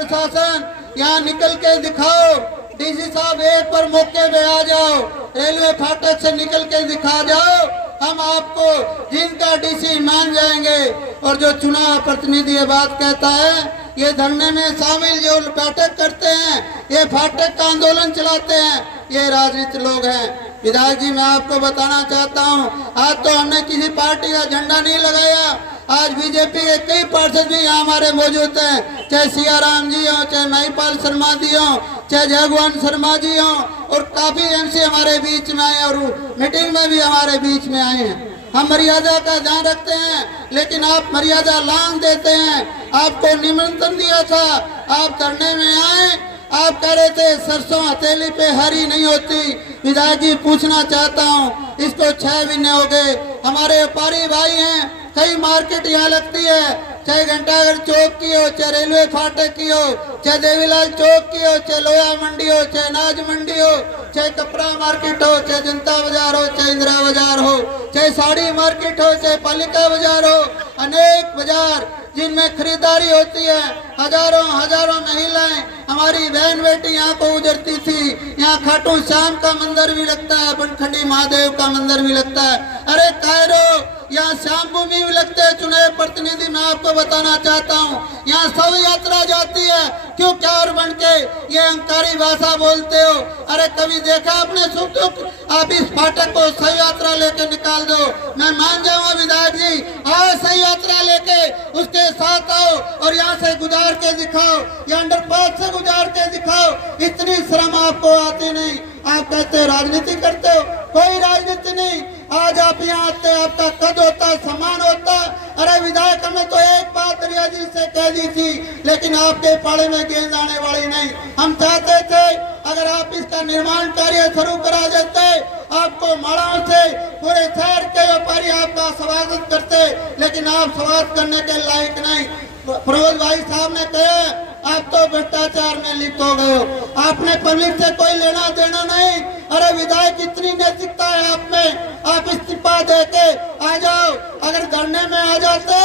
प्रशासन यहाँ निकल के दिखाओ। डीसी साहब एक बार मौके पे आ जाओ, रेलवे फाटक से निकल के दिखा जाओ, हम आपको जिनका डीसी मान जाएंगे। और जो चुनाव प्रतिनिधि ये बात कहता है, ये धरने में शामिल जो बैठक करते हैं, ये फाटक का आंदोलन चलाते हैं, ये राजनीतिक लोग हैं। विधायक जी, मैं आपको बताना चाहता हूँ, आज तो हमने किसी पार्टी का झंडा नहीं लगाया। आज बीजेपी के कई पार्षद भी यहाँ हमारे मौजूद हैं, चाहे सियाराम जी हो, चाहे महिपाल शर्मा जी हो, चाहे जगवान शर्मा जी हो, और काफी एमसी हमारे बीच में आए और मीटिंग में भी हमारे बीच में आए हैं। हम मर्यादा का ध्यान रखते हैं, लेकिन आप मर्यादा लांघ देते हैं। आपको निमंत्रण दिया था, आप धरने में आए, आप कह रहे थे सरसों हथेली पे हरी नहीं होती। विधायक जी, पूछना चाहता हूँ, इसको 6 महीने हो गए, हमारे व्यापारी भाई हैं, कई मार्केट यहाँ लगती है, चाहे घंटाघर चौक की हो, चाहे रेलवे फाटक की हो, चाहे देवीलाल चौक की हो, चाहे लोया मंडी हो, चाहे अनाज मंडी हो, चाहे कपड़ा मार्केट हो, चाहे जनता बाजार हो, चाहे इंदिरा बाजार हो, चाहे साड़ी मार्केट हो, चाहे पालिका बाजार हो, अनेक बाजार जिनमें खरीदारी होती है। हजारों हजारों महिलाएं, हमारी बहन बेटी यहाँ को गुजरती थी। यहाँ खाटू श्याम का मंदिर भी लगता है, बनखंडी महादेव का मंदिर भी लगता है। अरे कायरो, यहाँ श्याम भूमि भी लगते हैं। चुने प्रतिनिधि, मैं आपको बताना चाहता हूँ, यहाँ शव यात्रा जाती है, क्यों क्यार बन के ये अहंकारी भाषा बोलते हो? अरे कभी देखा आपने सुख दुख? आप इस फाटक को शव यात्रा लेके निकाल दो, मैं मान जाऊंगा। विधायक जी, आओ शव यात्रा लेके उसके साथ आओ और यहाँ से गुजार के दिखाओ, या अंडरपास से गुजार के दिखाओ। इतनी शर्म आपको आती नहीं? आप कहते हो राजनीति करते हो, कोई राजनीति नहीं। आज आप यहाँ आते, आपका कद होता, सम्मान होता। अरे विधायक, हमने तो एक बात रिया जी से कह दी थी, लेकिन आपके पाले में गेंद आने वाली नहीं। हम चाहते थे अगर आप इसका निर्माण कार्य शुरू करा देते, आपको माड़ाओं से पूरे शहर के व्यापारी आपका स्वागत करते, लेकिन आप स्वागत करने के लायक नहीं। प्रमोद भाई साहब ने कहा, आप तो भ्रष्टाचार में लिप्त हो गए हो, आपने पब्लिक से कोई लेना देना नहीं। अरे विधायक, इतनी नैतिकता है आप में, आप इस्तीफा देके आ जाओ। अगर धरने में आ जाते,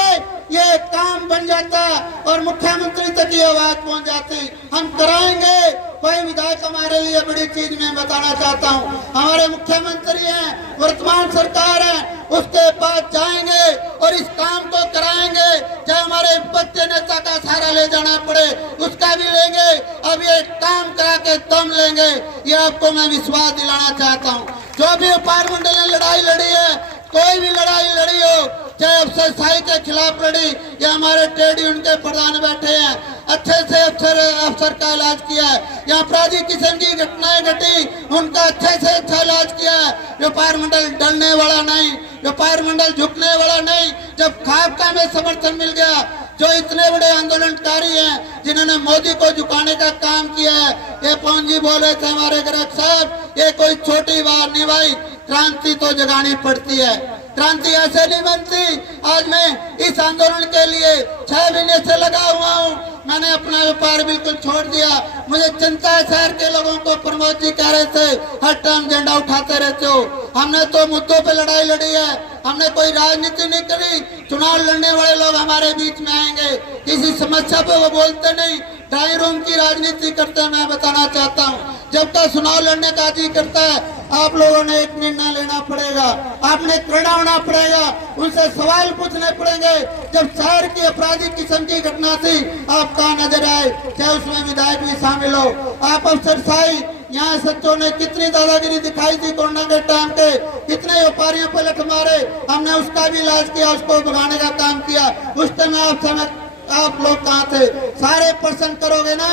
ये काम बन जाता और मुख्यमंत्री तक ये आवाज पहुंच जाती। हम कराएंगे। कोई विधायक हमारे लिए बड़ी चीज में बताना चाहता हूँ, हमारे मुख्यमंत्री हैं, वर्तमान सरकार है, उसके पास जाएंगे और इस काम को कराएंगे। चाहे हमारे विपक्ष नेता का सहारा ले जाना पड़े, उसका भी लेंगे। अब ये काम करा के दम लेंगे, ये आपको मैं विश्वास दिलाना चाहता हूँ। जो भी व्यापार मंडल ने लड़ाई लड़ी है, कोई भी लड़ाई लड़ी हो, चाहे अफसरशाही के खिलाफ लड़ी या हमारे ट्रेड यूनियन के प्रधान बैठे हैं, अच्छे से अफसर का इलाज किया है। यहाँ अपराधी किस्म की घटनाएं घटी, उनका अच्छे से अच्छा इलाज किया है। व्यापार मंडल डरने वाला नहीं, व्यापार मंडल झुकने वाला नहीं। जब खापका में समर्थन मिल गया, जो इतने बड़े आंदोलनकारी हैं, जिन्होंने मोदी को झुकाने का काम किया है, ये पवन जी बोल रहे थे हमारे ग्राहक साहब, ये कोई छोटी बात नहीं भाई, क्रांति तो जगानी पड़ती है। क्रांति ऐसे नहीं बनती। आज मैं इस आंदोलन के लिए 6 महीने से लगा हुआ हूँ। मैंने अपना व्यापार बिल्कुल छोड़ दिया। मुझे चिंता है शहर के लोगों को। प्रमोद जी कह रहे थे हर टाइम झंडा उठाते रहते हो। हमने तो मुद्दों पे लड़ाई लड़ी है, हमने कोई राजनीति नहीं करी। चुनाव लड़ने वाले लोग हमारे बीच में आएंगे, किसी समस्या पे वो बोलते नहीं, ड्राइंग रूम की राजनीति करते हैं। मैं बताना चाहता हूँ, जब तक चुनाव लड़ने का जी करता है, आप लोगों ने एक निर्णय लेना पड़ेगा, आपने प्रेरणा होना पड़ेगा, उनसे सवाल पूछने पड़ेंगे। जब शहर की अपराधी किस्म की घटना थी, आप कहाँ नजर आए? चाहे उसमें विधायक भी शामिल हो। आप अफसरशाही, यहाँ सच्चों ने कितनी दादागिरी दिखाई थी कोरोना के टाइम पे, कितने व्यापारियों पर लठ मारे, हमने उसका भी इलाज किया, उसको भगाने का काम किया। उस टाइम आप लोग कहाँ थे? सारे प्रश्न करोगे ना।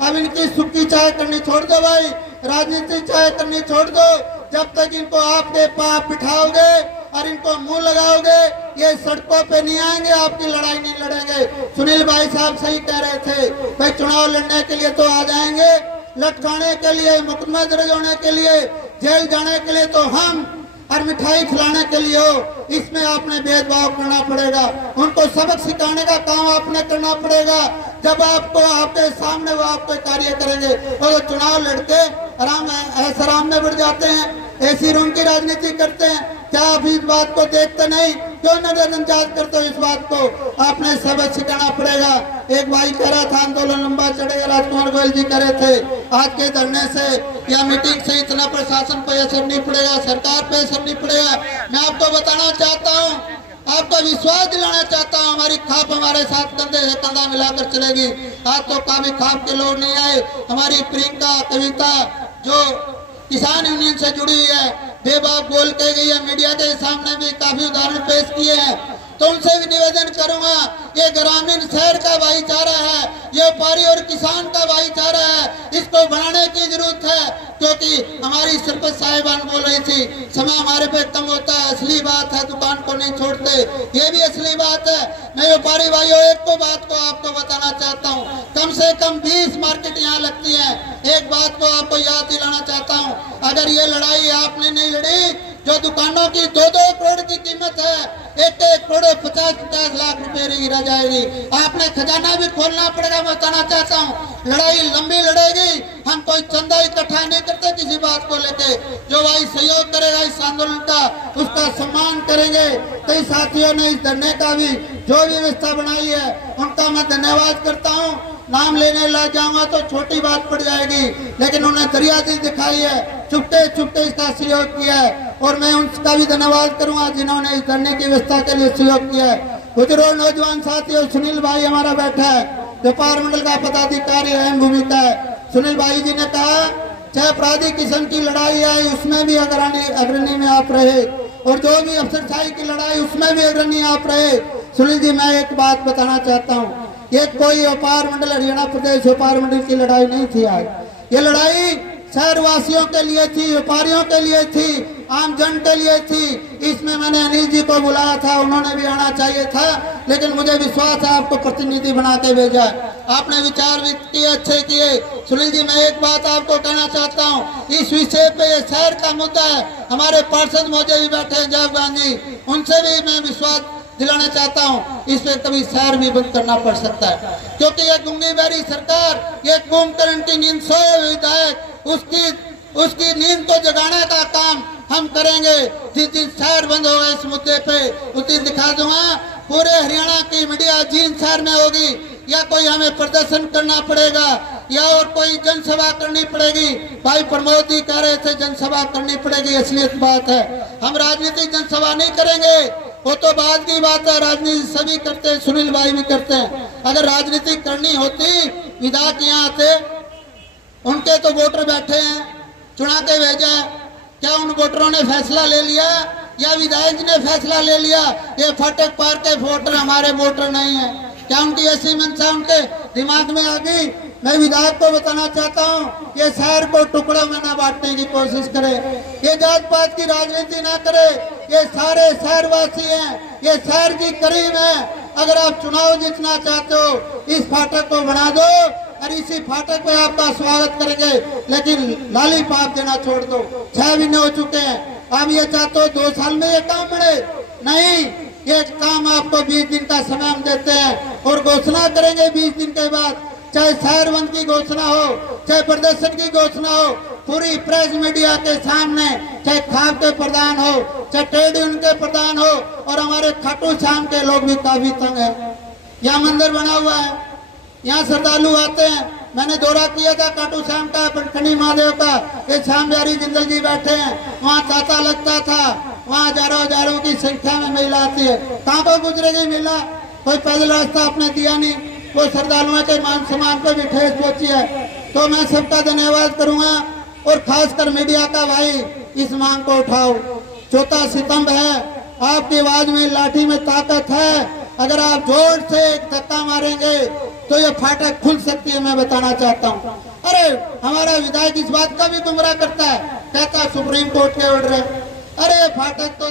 अब इनकी सुक्की चाय करनी छोड़ दो भाई, राजनीति चाय करनी छोड़ दो। जब तक इनको आपके पाप बिठाओगे और इनको मुंह लगाओगे, ये सड़कों पे नहीं आएंगे, आपकी लड़ाई नहीं लड़ेंगे। सुनील भाई साहब सही कह रहे थे, भाई चुनाव लड़ने के लिए तो आ जाएंगे, लटकाने के लिए, मुकदमा दर्ज होने के लिए, जेल जाने के लिए तो हम, और मिठाई खिलाने के लिए हो। इसमें आपने भेदभाव करना पड़ेगा, उनको सबक सिखाने का काम आपने करना पड़ेगा। जब आपको आपके सामने वो आपको कार्य करेंगे, और तो चुनाव लड़के आराम में बढ़ जाते हैं। एसी रूम की राजनीति करते हैं। क्या आप इस बात को देखते नहीं? क्यों नजरअंदाज करते हो इस बात को? आपने सबक सिखाना पड़ेगा। एक भाई कह रहा था आंदोलन लंबा चढ़ेगा, राजकुमार गोयल जी कह रहे थे आज के धरने से या मीटिंग से इतना प्रशासन पे असर नहीं पड़ेगा, सरकार पे असर नहीं पड़ेगा। मैं आपको बताना चाहता हूँ, आपको विश्वास दिलाना चाहता हूँ, हमारी खाप हमारे साथ कंधे से कंधा मिलाकर चलेगी। आज तो काफी खाप के लोग नहीं आए। हमारी प्रियंका कविता जो किसान यूनियन से जुड़ी हुई है, बेबाक बोल के गई है, मीडिया के सामने भी काफी उदाहरण पेश किए हैं। तो उनसे भी निवेदन करूंगा, ये ग्रामीण शहर का भाईचारा है, ये व्यापारी और किसान का भाईचारा है, इसको बढ़ाने की जरूरत है। क्योंकि हमारी सरपंच साहिबान बोल रही थी समय हमारे पे कम होता है, असली बात है, दुकान को नहीं छोड़ते, ये भी असली बात है। मैं व्यापारी भाइयों एक को बात को आपको बताना चाहता हूँ, कम से कम 20 मार्केट यहाँ लगती है। एक बात को आपको याद दिलाना चाहता हूँ, अगर ये लड़ाई आपने नहीं लड़ी, जो दुकानों की 2-2 करोड़ की कीमत है, 1-1 करोड़ 50-50 लाख रुपए गिरा जाएगी। आपने खजाना भी खोलना पड़ेगा। मैं बताना चाहता हूँ लड़ाई लंबी लड़ेगी। हम कोई चंदा इकट्ठा नहीं करते किसी बात को लेके। जो भाई सहयोग करेगा इस आंदोलन का, उसका सम्मान करेंगे। कई साथियों ने इस धरने का भी जो व्यवस्था बनाई है उनका मैं धन्यवाद करता हूँ। नाम लेने लग जाऊंगा तो छोटी बात पड़ जाएगी, लेकिन उन्होंने दरिया दिल दिखाई है, चुपते चुपते इसका सहयोग किया है और मैं उनका भी धन्यवाद करूंगा जिन्होंने इस धरने की व्यवस्था के लिए सहयोग किया है। बुजुर्ग नौजवान साथियों, सुनील भाई हमारा बैठा है, व्यापार मंडल का पदाधिकारी, अहम भूमिका है। सुनील भाई जी ने कहा चाहे अपराधी किस्म की लड़ाई है उसमें भी अग्रणी में आप रहे, और जो भी अफसरशाही की लड़ाई उसमें भी अग्रणी आप रहे। सुनील जी, मैं एक बात बताना चाहता हूँ, ये कोई व्यापार मंडल हरियाणा प्रदेश व्यापार मंडल की लड़ाई नहीं थी। आज ये लड़ाई शहर वासियों के लिए थी, व्यापारियों के लिए थी, आम जन के लिए थी। इसमें मैंने अनिल जी को बुलाया था, उन्होंने भी आना चाहिए था, लेकिन मुझे विश्वास है आपको प्रतिनिधि बना के भेजा। आपने विचार भी किए, अच्छे किए। सुनील जी, मैं एक बात आपको कहना चाहता हूँ, इस विषय पे ये शहर का मुद्दा है। हमारे पार्षद मौजे भी बैठे हैं जब गांधी, उनसे भी मैं विश्वास दिलाना चाहता हूँ इस पे कभी शहर भी बंद करना पड़ सकता है। क्योंकि ये गुंगी बैरी सरकार, ये कुंभकर्ण की नींद सोए विधायक, उसकी नींद को जगाने का काम हम करेंगे। जिस दिन शहर बंद होगा इस मुद्दे पे उस दिन दिखा दूंगा पूरे हरियाणा की मीडिया जिन शहर में होगी, या कोई हमें प्रदर्शन करना पड़ेगा या और कोई जनसभा करनी पड़ेगी। भाई प्रमोद जी कह रहे थे जनसभा करनी पड़ेगी, असलियत बात है। हम राजनीतिक जनसभा नहीं करेंगे, वो तो बाद की बात है, राजनीति सभी करते हैं, सुनील भाई भी करते हैं। अगर राजनीति करनी होती, विधायक यहाँ आते, उनके तो वोटर बैठे हैं, चुना के भेजा, क्या उन वोटरों ने फैसला ले लिया या विधायक जी ने फैसला ले लिया ये फाटक पार के वोटर हमारे वोटर नहीं है? क्या उनकी ऐसी मंशा उनके दिमाग में आ गई? मैं विधायक को बताना चाहता हूँ, ये शहर को टुकड़ों में ना बांटने की कोशिश करे, ये जात पात की राजनीति ना करे। ये सारे शहरवासी हैं, ये शहर की करीब है। अगर आप चुनाव जीतना चाहते हो, इस फाटक को बना दो और इसी फाटक पे आपका स्वागत करेंगे, लेकिन लाली पाप देना छोड़ दो। 6 महीने हो चुके हैं, आप ये चाहते हो 2 साल में ये काम बढ़े? नहीं, ये काम आपको 20 दिन का समय हम देते हैं और घोषणा करेंगे 20 दिन के बाद। चाहे शहर बंद की घोषणा हो, चाहे प्रदर्शन की घोषणा हो, पूरी प्रेस मीडिया के सामने, चाहे खाप के प्रधान हो, चाहे ट्रेड यूनियन के प्रधान हो, और हमारे खाटू श्याम के लोग भी काफी तंग है। यहाँ मंदिर बना हुआ है, यहाँ श्रद्धालु आते हैं। मैंने दौरा किया था खाटू श्याम का, पंचकनी महादेव का, ये श्याम बिहारी जिंदल जी बैठे हैं, वहाँ तांता लगता था, वहाँ हजारों की संख्या में महिला आती है। कहाँ पर गुजरेगी महिला? कोई पैदल रास्ता आपने दिया नहीं, वो श्रद्धालुओं के मान सम्मान पे भी ठेस पहुंची है। तो मैं सबका धन्यवाद करूंगा और खासकर मीडिया का, भाई इस मांग को उठाओ। चौथा सितंबर है, आपकी आवाज में, लाठी में ताकत है। अगर आप जोर से एक धक्का मारेंगे तो ये फाटक खुल सकती है, मैं बताना चाहता हूँ। अरे हमारा विधायक इस बात का भी गुमराह करता है, कहता है सुप्रीम कोर्ट के ऑर्डर है। अरे फाटक तो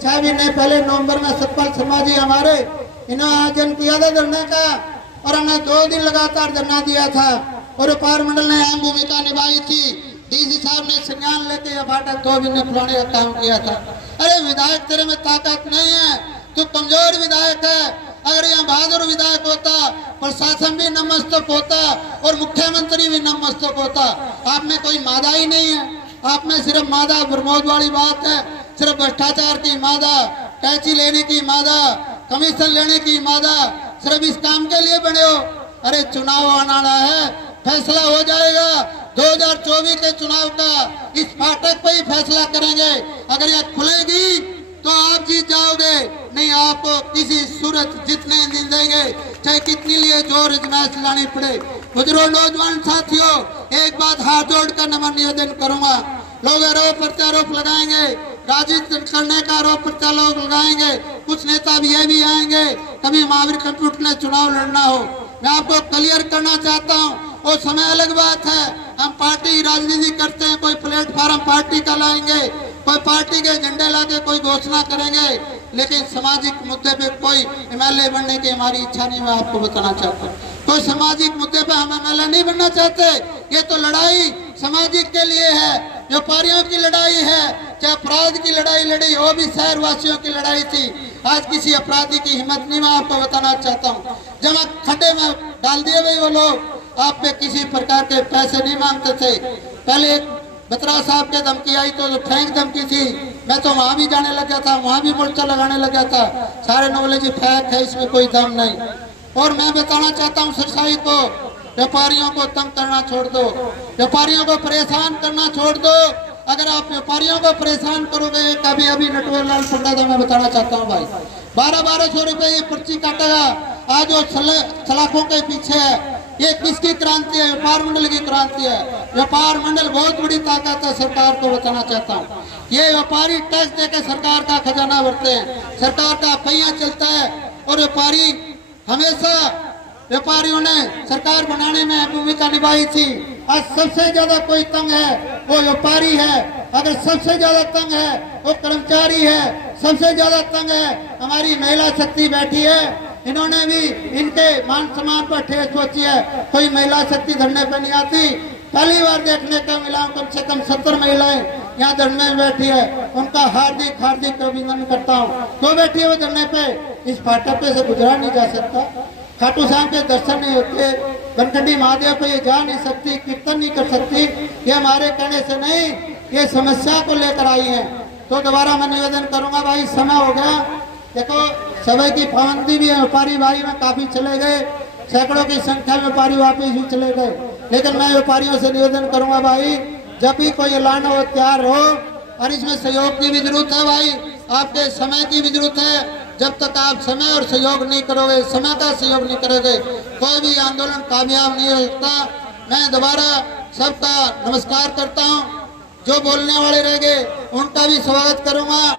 6 महीने पहले नवंबर में सतपाल शर्मा जी हमारे, इन्होंने आयोजन किया था धरने का और हमने 2 दिन लगातार धरना दिया था और व्यापार मंडल ने अहम भूमिका निभाई थी। डीसी साहब ने संज्ञान लेके यह फाटक 2 महीने पुराने का काम किया था। अरे विधायक तेरे में ताकत नहीं है, तू कमजोर विधायक है। अगर यहाँ बहादुर विधायक होता, प्रशासन भी नतमस्तक होता और मुख्यमंत्री भी नतमस्तक होता। आप में कोई मादा ही नहीं है, आप में सिर्फ मादा प्रमोद वाली बात है, सिर्फ भ्रष्टाचार की मादा, टैक्सी लेने की मादा, कमीशन लेने की मादा, सिर्फ इस काम के लिए बने हो। अरे चुनाव आना है, फैसला हो जाएगा 2024 के चुनाव का, इस फाटक पे ही फैसला करेंगे। अगर यह खुलेगी तो आप जीत जाओगे, नहीं आपको किसी सूरत जितने दिन देंगे, चाहे कितनी लिए जोर इजमाइश लानी पड़े। बुजुर्गों, नौजवान साथियों, एक बात हाथ जोड़कर नम्र निवेदन करूंगा, लोग आरोप प्रत्यारोप लगाएंगे, राजनीति करने का आरोप प्रत्यारोप लगाएंगे, कुछ नेता भी ये भी आएंगे कभी महावीर कंप्यूटर ने चुनाव लड़ना हो। मैं आपको क्लियर करना चाहता हूँ, वो समय अलग बात है, हम पार्टी राजनीति करते हैं, कोई प्लेटफॉर्म पार्टी का लाएंगे, कोई पार्टी के झंडे लाके कोई घोषणा करेंगे, लेकिन सामाजिक मुद्दे पे कोई एमएलए बनने की हमारी इच्छा नहीं। मैं आपको बताना चाहता हूँ, कोई सामाजिक मुद्दे पे हम एमएलए नहीं बनना चाहते। ये तो लड़ाई सामाजिक के लिए है, व्यापारियों की लड़ाई है, चाहे अपराध की लड़ाई लड़ी, वो भी शहर वासियों की लड़ाई थी। आज किसी अपराधी की हिम्मत नहीं, मैं आपको बताना चाहता हूँ। जब खड्डे में डाल दिए गए वो लोग, आप पे किसी प्रकार के पैसे नहीं मांगते थे। पहले एक बत्रा साहब के धमकी आई तो फेंक धमकी थी, मैं तो वहां भी जाने लगा था, वहां भी मोर्चा लगाने लगा था। सारे नॉलेज फेंक है, इसमें कोई दम नहीं। और मैं बताना चाहता हूँ सरसाई को, व्यापारियों को तंग करना छोड़ दो, व्यापारियों को परेशान करना छोड़ दो। अगर आप व्यापारियों को परेशान करोगे, कभी अभी नटवर लाल पंडा था, मैं बताना चाहता हूँ भाई, 1200 रुपए की पर्ची काटेगा। आज जो सलाखों के पीछे है, ये किसकी क्रांति है? व्यापार मंडल की क्रांति है। व्यापार मंडल बहुत बड़ी ताकत है, सरकार को बताना चाहता हूँ। ये व्यापारी टैक्स देकर सरकार का खजाना भरते हैं, सरकार का पहिया चलता है, और व्यापारी हमेशा, व्यापारियों ने सरकार बनाने में भूमिका निभाई थी। आज सबसे ज्यादा कोई तंग है वो व्यापारी है, अगर सबसे ज्यादा तंग है वो कर्मचारी है, सबसे ज्यादा तंग है हमारी महिला शक्ति बैठी है। इन्होंने भी इनके मान सम्मान पर ठेस पहुंची है। कोई महिला शक्ति धरने पर नहीं आती, पहली बार देखने को मिला, कम से कम 70 महिलाएं यहाँ धरने में बैठी है। उनका हार्दिक हार्दिक अभिनंदन करता हूँ। तो बैठी है वो धरने पे, इस फाटक पे से गुजरा नहीं जा सकता, खाटू श्याम के दर्शन नहीं होते, बनखंडी महादेव पे ये जा नहीं सकती, कीर्तन नहीं कर सकती। ये हमारे कहने से नहीं, ये समस्या को लेकर आई है। तो दोबारा मैं निवेदन करूंगा, भाई समय हो गया, देखो समय की पाबंदी भी है। व्यापारी भाई में काफी चले गए, सैकड़ों की संख्या में व्यापारी वापिस भी चले गए, लेकिन मैं व्यापारियों से निवेदन करूंगा, भाई जब भी कोई ऐलान हो तैयार हो, और इसमें सहयोग की भी जरूरत है भाई, आपके समय की भी जरूरत है। जब तक आप समय और सहयोग नहीं करोगे, समय का सहयोग नहीं करोगे, कोई भी आंदोलन कामयाब नहीं हो सकता। मैं दोबारा सबका नमस्कार करता हूँ, जो बोलने वाले रह गए उनका भी स्वागत करूंगा।